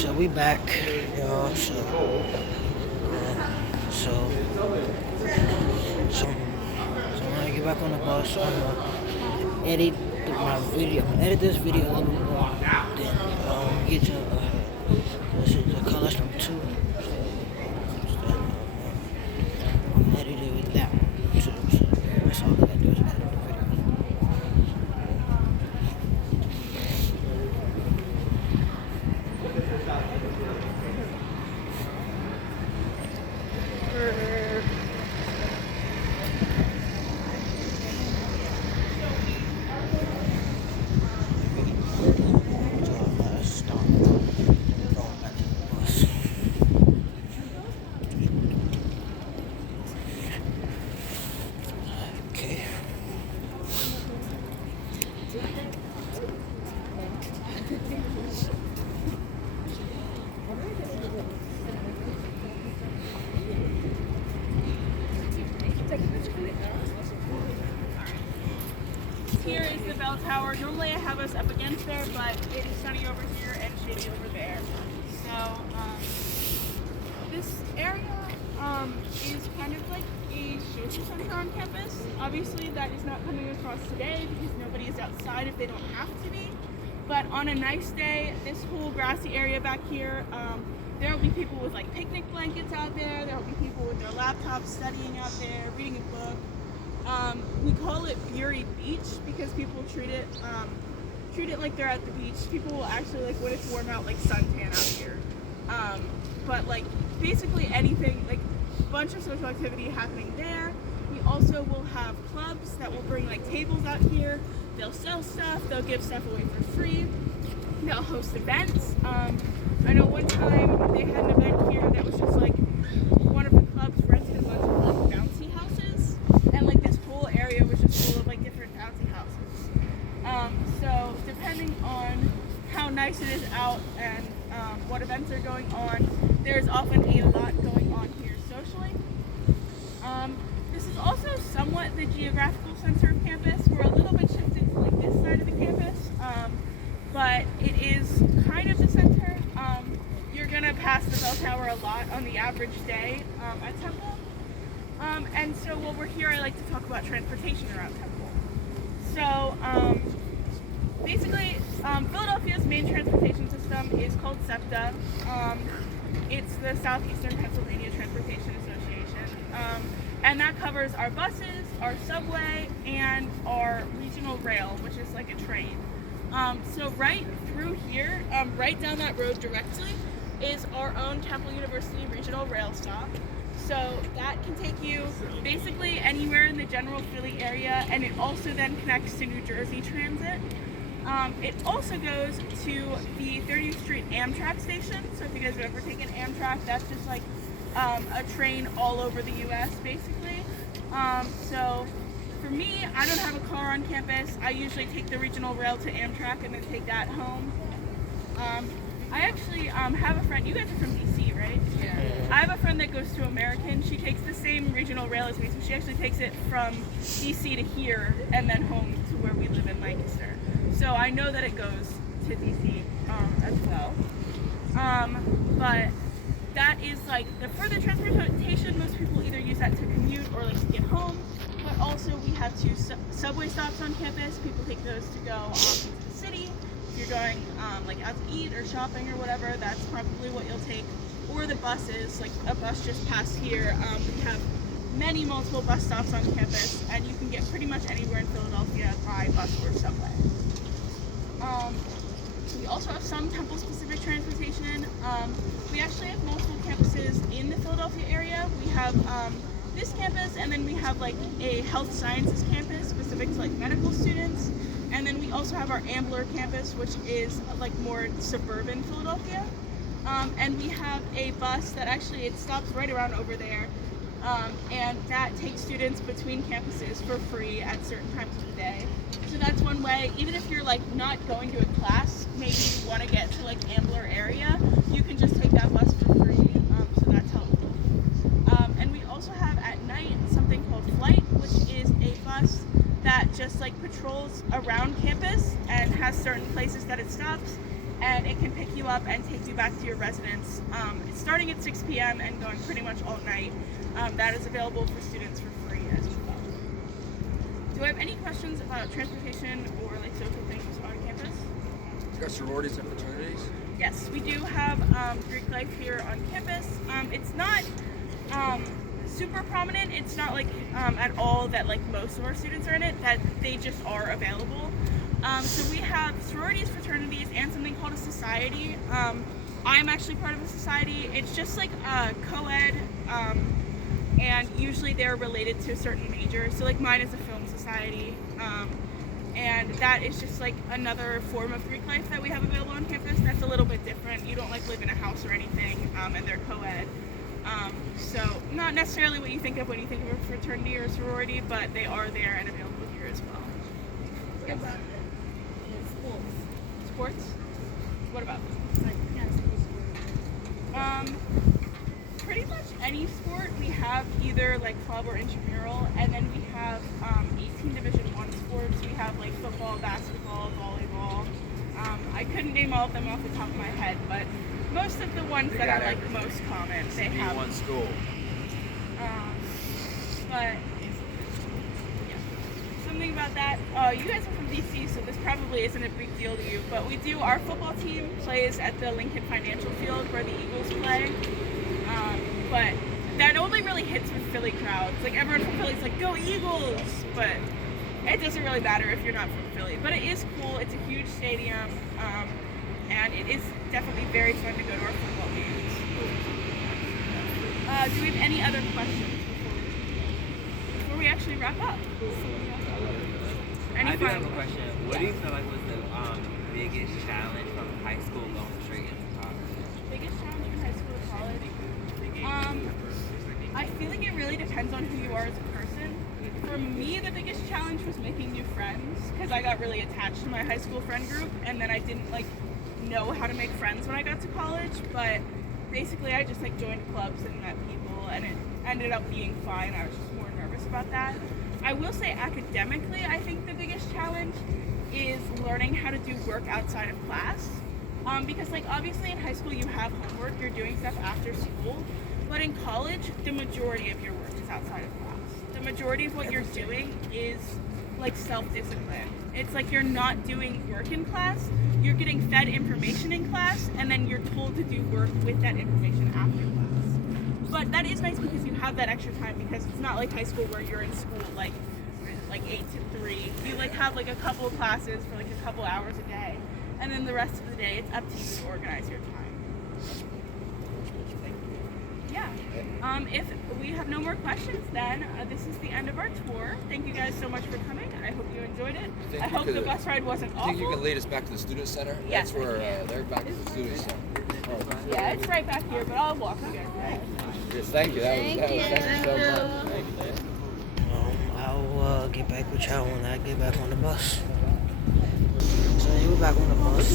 So we back, y'all. So, so when I get back on the bus, I'm gonna edit my video. I'm gonna edit this video a little bit more. Then get to this is the colors from two. So, I'm gonna edit it with that one. So that's all I gotta do is edit the video. Okay. Here is the bell tower. Normally I have us up against there, but it is sunny over here and shady over there. So this area is kind of like a social center on campus. Obviously that is not coming across today because nobody is outside if they don't have to be. But on a nice day, this whole grassy area back here, there will be people with like picnic blankets out there. There will be people with their laptops studying out there, reading a book. We call it Bury Beach because people treat it like they're at the beach. People will actually, like when it's warm out, like suntan out here. But like basically anything, like a bunch of social activity happening there. We also will have clubs that will bring like tables out here. They'll sell stuff. They'll give stuff away for free. They'll host events. I know one time they had an event here that was just like one of the clubs rented a bunch of like bouncy houses, and like this whole area was just full of like different bouncy houses. So depending on how nice it is out and what events are going on, there's often a lot going on here socially. This is also somewhat the geographical center of campus. We're a little bit shifted to like this side of the campus, but it is kind of the center. You're gonna pass the bell tower a lot on the average day at Temple. And so while we're here, I like to talk about transportation around Temple. So basically, Philadelphia's main transportation system is called SEPTA. It's the Southeastern Pennsylvania Transportation Association. And that covers our buses, our subway, and our regional rail, which is like a train. So right through here, right down that road directly, is our own Temple University regional rail stop. So that can take you basically anywhere in the general Philly area, and it also then connects to New Jersey Transit. It also goes to the 30th Street Amtrak station. So if you guys have ever taken Amtrak, that's just like a train all over the U.S. basically. So for me, I don't have a car on campus. I usually take the regional rail to Amtrak and then take that home. I actually have a friend, you guys are from DC, right? Yeah. I have a friend that goes to American. She takes the same regional rail as me, so she actually takes it from DC to here and then home to where we live in Lancaster. So I know that it goes to DC as well. But that is like the further transportation. Most people either use that to commute or like to get home. But also we have two subway stops on campus. People take those to go off into the city. If you're going like out to eat or shopping or whatever, that's probably what you'll take. Or the buses, like a bus just passed here. We have many multiple bus stops on campus, and you can get pretty much anywhere in Philadelphia by bus or subway. We also have some Temple-specific transportation. We actually have multiple campuses in the Philadelphia area. We have this campus, and then we have like a health sciences campus specific to like medical students. And then we also have our Ambler campus, which is like more suburban Philadelphia. And we have a bus that actually, it stops right around over there. And that takes students between campuses for free at certain times of the day. So that's one way. Even if you're like not going to a class, maybe you want to get to like Ambler area, you can just take that bus for free. So that's helpful. And we also have at night something called Flight, which is a bus that just like patrols around campus and has certain places that it stops. and it can pick you up and take you back to your residence. It's starting at 6 p.m. and going pretty much all night. That is available for students for free as well. Do I have any questions about transportation or like social things on campus? You got sororities and fraternities? Yes, we do have Greek life here on campus. It's not super prominent. It's not like at all that like most of our students are in it, that they just are available. So we have sororities, fraternities, and something called a society. I'm actually part of a society. It's just like co-ed, and usually they're related to a certain major. So like mine is a film society, and that is just like another form of Greek life that we have available on campus. That's a little bit different. You don't like live in a house or anything, and they're co-ed. So not necessarily what you think of when you think of a fraternity or a sorority, but they are there and available here as well. Yes. Sports? What about? Pretty much any sport. We have either like club or intramural, and then we have 18 Division I sports. We have like football, basketball, volleyball. I couldn't name all of them off the top of my head, but most of the ones that are like most common, they have. One school. But yeah, something about that. You guys are from DC, so this probably isn't a big deal to you. But we do. Our football team plays at the Lincoln Financial Field where the Eagles play. But that only really hits with Philly crowds. Like everyone from Philly's like, "Go Eagles!" But it doesn't really matter if you're not from Philly. But it is cool. It's a huge stadium, and it is definitely very fun to go to our football games. Do we have any other questions before we actually wrap up? I do have a question. What do you feel like was the biggest challenge from high school going straight into college? Biggest challenge from high school to college? I feel like it really depends on who you are as a person. For me, the biggest challenge was making new friends, because I got really attached to my high school friend group, and then I didn't like know how to make friends when I got to college. But basically, I just like joined clubs and met people, and it ended up being fine. I was just more nervous about that. I will say academically, I think the biggest challenge is learning how to do work outside of class. Because like obviously in high school you have homework, you're doing stuff after school, but in college, the majority of your work is outside of class. The majority of what you're doing is like self-discipline. It's like you're not doing work in class, you're getting fed information in class, and then you're told to do work with that information after class. But that is nice because you have that extra time, because it's not like high school where you're in school like 8 to 3. You like have like a couple of classes for like a couple hours a day, and then the rest of the day it's up to you to organize your time. Yeah. If we have no more questions, then this is the end of our tour. Thank you guys so much for coming. I hope you enjoyed it. I hope the bus ride wasn't awful. I think you can lead us back to the student center? Yes, That's where I can. they're back to the student center. Oh. Yeah, it's right back here, but I'll walk you guys there. Yes, thank you. Thank you so much. Thank you. I'll get back with y'all when I get back on the bus. So we're back on the bus.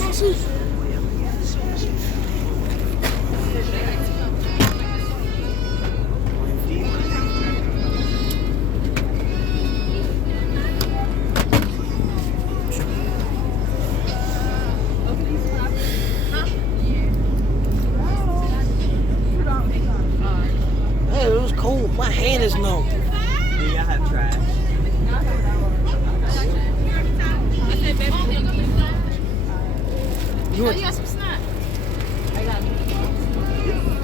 Hey, it was cold. My hand is numb. Do y'all have trash? You You got some snacks? I got it.